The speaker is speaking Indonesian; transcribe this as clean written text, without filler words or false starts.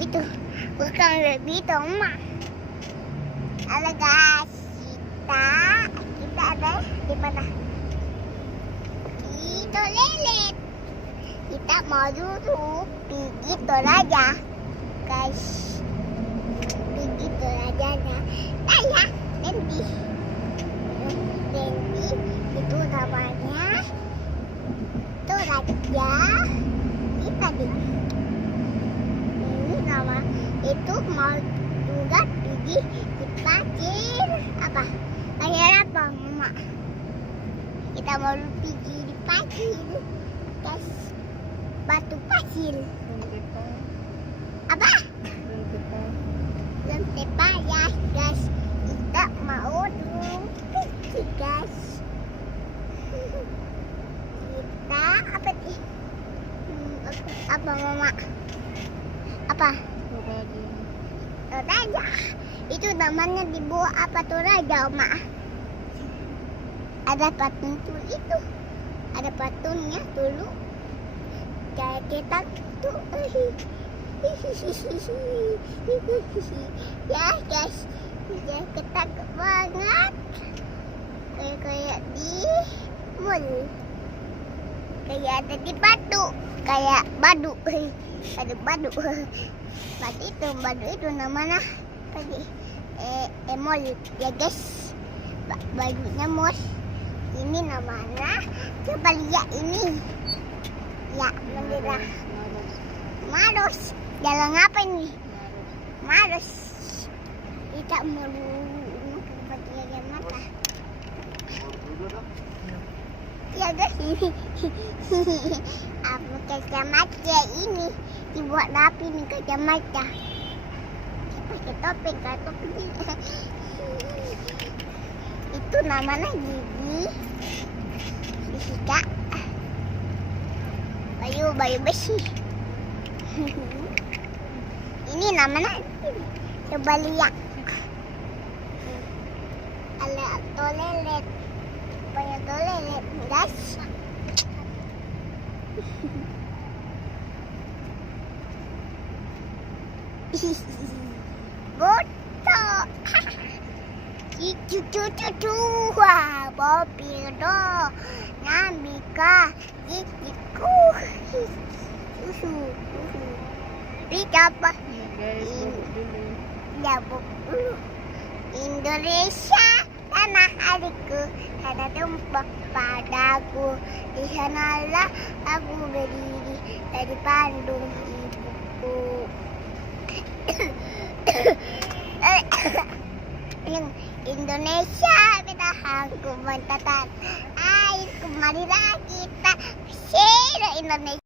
begitu. Bukan begitu, Mak. Halo guys, kita ada di mana? Di toilet. Kita mau duduk pergi Toraja, guys. Pergi Torajanya. Saya Dendi itu namanya Toraja. Kita di ini nama itu mau juga pergi di pasir. Apa? Kayak apa, Mama? Kita mau pergi di pasir, guys. Batu pasir. Apa? Lantai payah, guys. Kita mau pergi, guys. Kita apa nih? Apa, Mama? Apa? Toraja. Itu namanya di bawah apa Toraja, Mak? Ada patung tuh itu. Ada patungnya dulu. Kayak kita tuh. Ya guys, ya kita banget. Kayak di mall. Kayak ada di batu. Kayak badu. Ada badu. Badu itu namanya tadi mall ya guys. Bajunya mall. Ini namanya, coba lihat ini. Ya, bendera Maros. Jalan apa ini? Maros. Kita mau pakai mata. Ya guys, apa kacamata ini dibuat rapi nih kacamata. Pakai topeng, itu namanya gigi. Disika. Bayu besi. Ini namanya, coba lihat. Ada toilet. Banyak toilet, guys. Boto. Cucu. Wah, Bobby do. Namika. Gigiku. Susu. Apa? Indonesia tanah airku, ada tempat padaku. Di sanalah aku berdiri dari Bandung ibuku. Indonesia betahanku mentatan airku, marilah kita share Indonesia.